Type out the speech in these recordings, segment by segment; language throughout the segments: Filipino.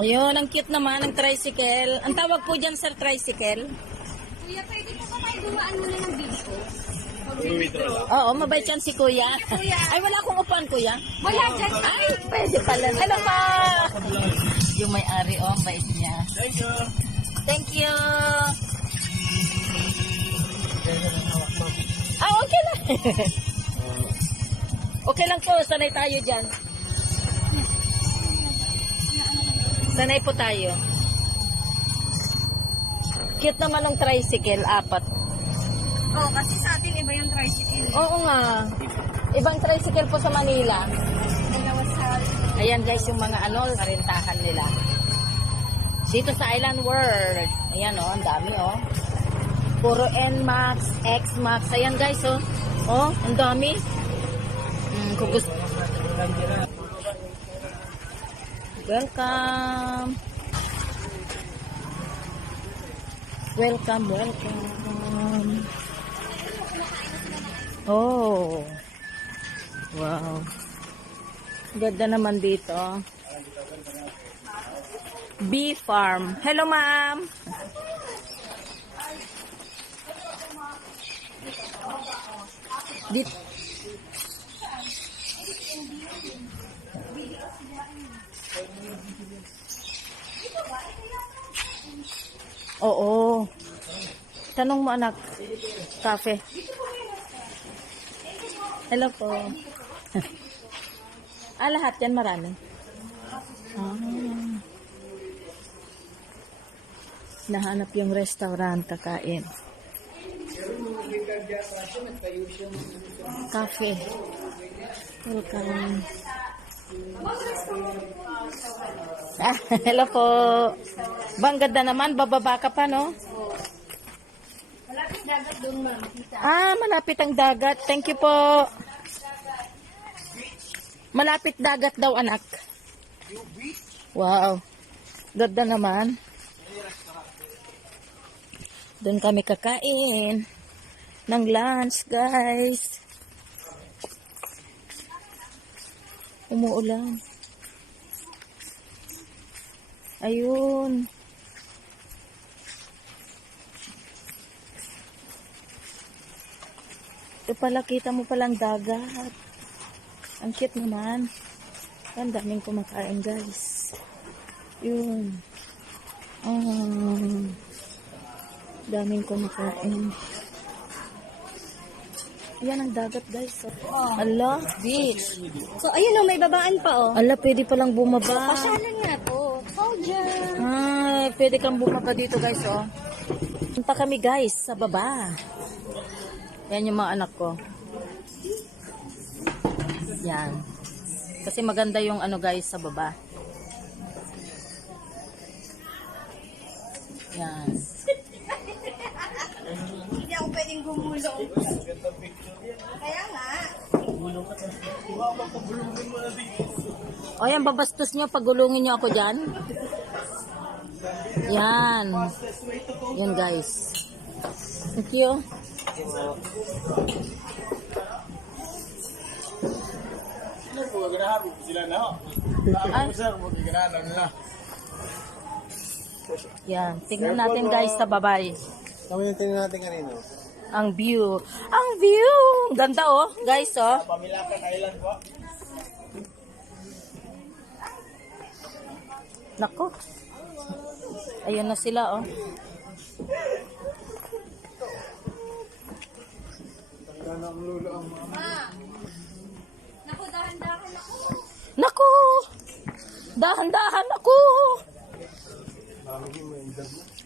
Ayun, ang cute naman ng tricycle. Ang tawag po dyan, sir, tricycle? Kuya, pwede po ba kayo dumaan muna ng video? Oo, mabait yan si kuya. Ay, wala akong upuan, kuya. Wala dyan. Ay, pwede pala. Hello pa! Yung may-ari, oh, ang bait niya. Thank you. Thank you! Ah, okay lang. Okay lang po, sanay tayo dyan. Sanay po tayo. Cute naman ng tricycle, 4. Oo, kasi sa atin iba yung tricycle. Oo nga. Ibang tricycle po sa Manila. Dalawa sa... Ayan guys, yung mga karintahan nila. Dito sa Island World. Ayan oh, ang dami oh. Puro NMAX, XMAX. Ayan guys oh. Oh, ang dami. Kung gusto. Welcome. Welcome, welcome. Oh. Wow. Ganda naman dito. Bee farm. Hello, ma'am. Dito. Oo. Tanong mo anak. Cafe. Hello po. Lahat yan marami. Nahanap yung restaurant kakain. Cafe. Welcome. Hello po. Bang ganda naman, bababa ka pa, no? Malapit dagat doon, ma'am. Malapit ang dagat. Thank you po. Malapit dagat daw, anak. Wow. Ganda naman. Doon kami kakain ng lunch, guys. Umuulan. Ayun. Ito pala, kita mo palang dagat. Ang cute naman. Ang daming kumakain, guys. Yun. Daming kumakain. Yan ang dagat, guys. Ala, beach. So, ayun o, may babaan pa o. Ala, pwede palang bumaba. Pasyalan nga to. Oh, dyan. Ay, pwede kang bumaba dito, guys, oh. Punta kami, guys, sa baba. Yan yung mga anak ko. Yan. Kasi maganda yung ano, guys, sa baba. Yan. Hindi ako pwedeng gumulong. Kaya nga. O, yan, babastos nyo. Pagulungin nyo ako dyan. Yan. Yan, guys. Thank you. Yan. Tingnan natin, guys, sa babay. Kami yung tingnan natin kanino. Ang view. Ang view! Ganda, oh. Guys, oh. Pamilakan Island po. Nako. Ayun na sila, oh. Tangga ng lulo ang mama. Naku, dahan-dahan ako. Nako! Dahan-dahan ako!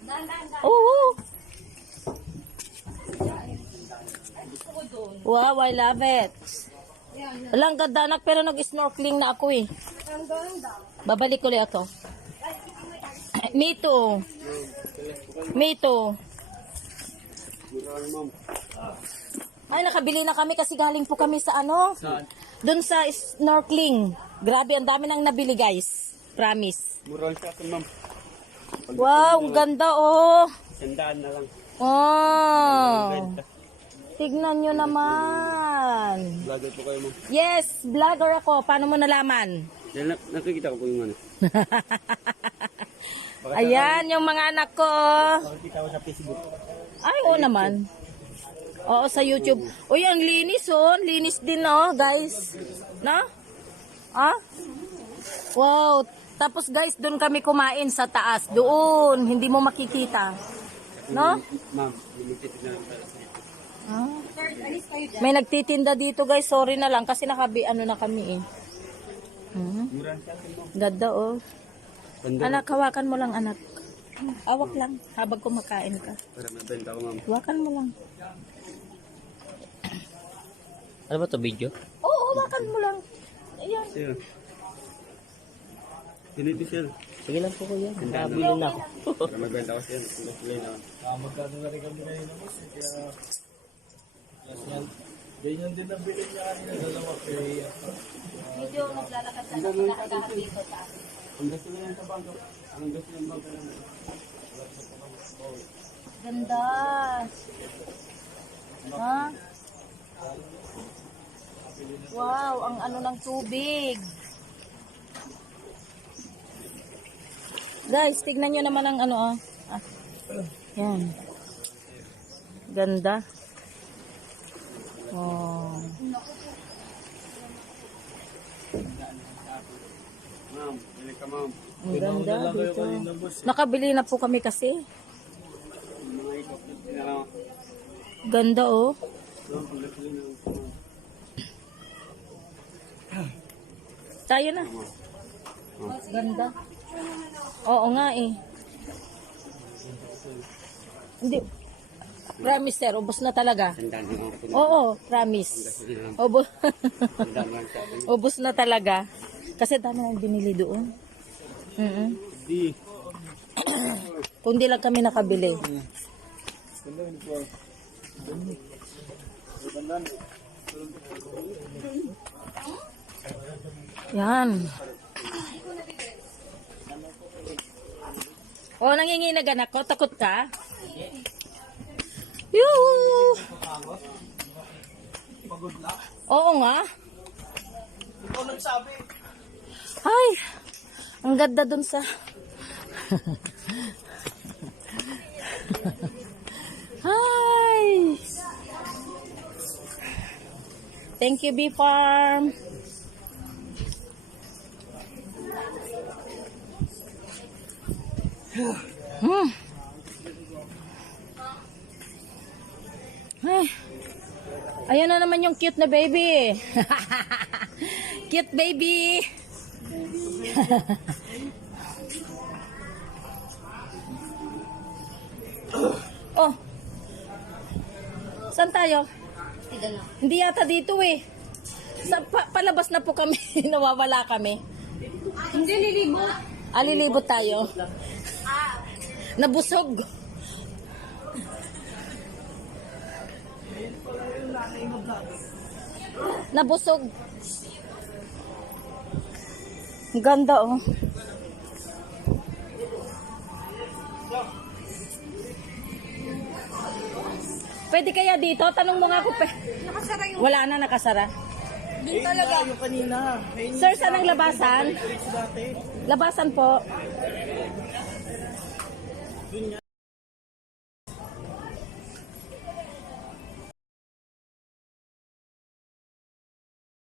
Dahan-dahan. Oo! Wow, I love it. Walang ganda, anak, pero nag-snorkeling na ako, eh. Ang ganda. Babalik ulit ako. Me too. Me too. Ay, nakabili na kami kasi galing po kami sa ano? Doon sa snorkeling. Grabe, ang dami nang nabili, guys. Promise. Mural sa atin, ma'am. Wow, ang ganda, oh. Sandaan na lang. Oh. Tignan nyo naman. Vlogger po kayo, ma'am. Yes, vlogger ako. Paano mo nalaman? Dahil nakikita ko po yung ano. Ayan, yung mga anak ko. Nakikita ko sa Facebook. Ay, oo naman. Oo, sa YouTube. Uy, ang linis oh. Linis din oh, guys. No? Ah? Wow. Tapos guys, doon kami kumain sa taas. Doon. Hindi mo makikita. No? Ma'am, limited na lang para sa ito. Ah. May nagtitinda dito guys. Sorry na lang kasi ano na kami eh. Mura sa akin mo. Ganda oh. Ganda. Anak, hawakan mo lang anak. Awak lang habang kumakain ka. Para mabenta ko, ma'am. Hawakan mo lang. Ano ba to video? Oo, hawakan mo lang. Ayan. Sir. Ganito, sir. Sige lang po kuya. Ganda na. Nakabili na ako. Para magbenta ko, sir. Sila na. Magkano na rin kami ngayon ng boss. Kaya, yes yan. Ganyan din ang bilhin niya kanina. Dalawa kaya. Video naglalakad sa nakakaharap dito sa akin. Ang gusto na yan sa bangko. Ang gusto na yung bangko lang. Ganda. Ha? Wow, ang ano ng tubig. Guys, tignan nyo naman ang ano ah. Yan. Ganda. Oh. Ma'am, bili ka, ma'am. Ang ganda Kayo dito. kanina boss. Nakabili na po kami kasi. Mga ikot na lang. Ganda oh. Ma'am, ang gusto na lang. Tayo na. Ganda. Oo nga eh. Hindi. Promise sir, ubos na talaga. Tandaan mo ako. Oo, promise. Ubos. Tandaan mo sa akin. Ubos na talaga. Kasi dami nang binili doon. Di. Kundi lang kami nakabili. Yan. O, nanginginag anak ko. Takot ka? Yoo! Oo nga. Ikaw nagsabi. Ay, ang ganda dun sa... Hi! Thank you, Bee Farm. Ay, ayan na naman yung cute na baby. Cute baby. Oh. Saan tayo? Hindi yata dito eh. Palabas na po kami. Nawawala kami. Hindi lilibot. Lilibot tayo. Nabusog. Nabusog. Ang ganda oh. Pwede kaya dito? Tanong mo nga ako. Nakasara yung Wala na, nakasara. din talaga. Yung kanina. Ayun Sir, saan ang labasan? yung dati. Labasan po.